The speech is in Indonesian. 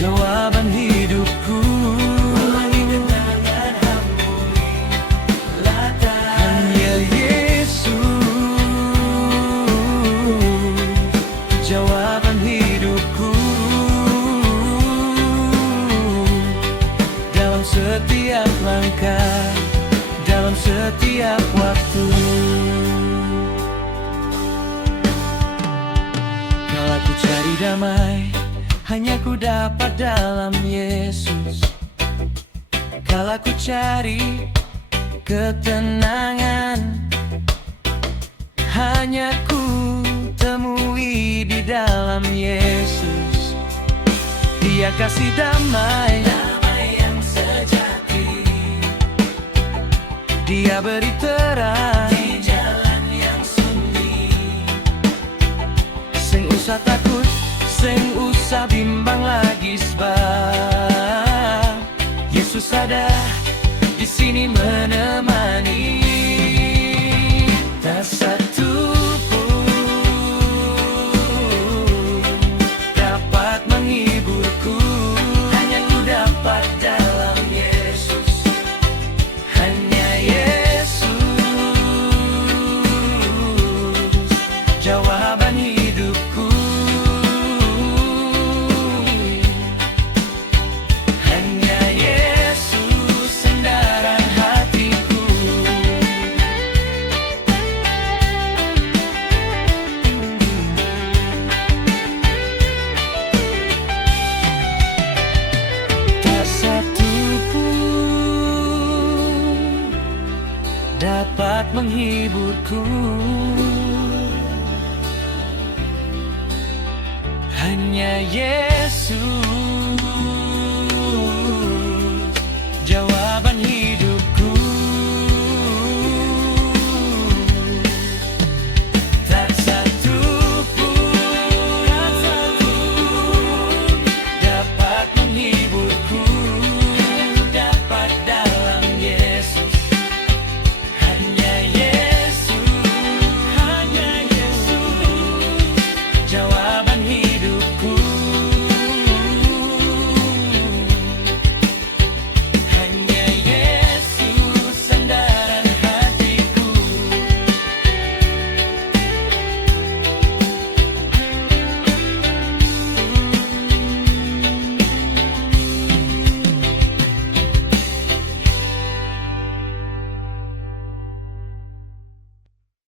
jawaban hidupku. Ulangi kenangan Hamuri latar. Hanya Yesus, jawaban hidupku. Dalam setiap langkah, dalam setiap waktu. Kalau ku cari damai, hanya ku dapat dalam Yesus. Kalau ku cari ketenangan, hanya ku temui di dalam Yesus. Dia kasih damai, damai yang sejati. Dia beri terang di jalan yang sunyi. Sing usah takut, sing usah bimbang lagi, sebab Yesus ada di sini menemani. Tak satu pun dapat menghiburku, hanya ku dapat dalam Yesus. Hanya Yesus, jawaban hidupku. Hanya Yesus, sandaran hatiku. Tak satu pun dapat menghiburku, hanya Yesus.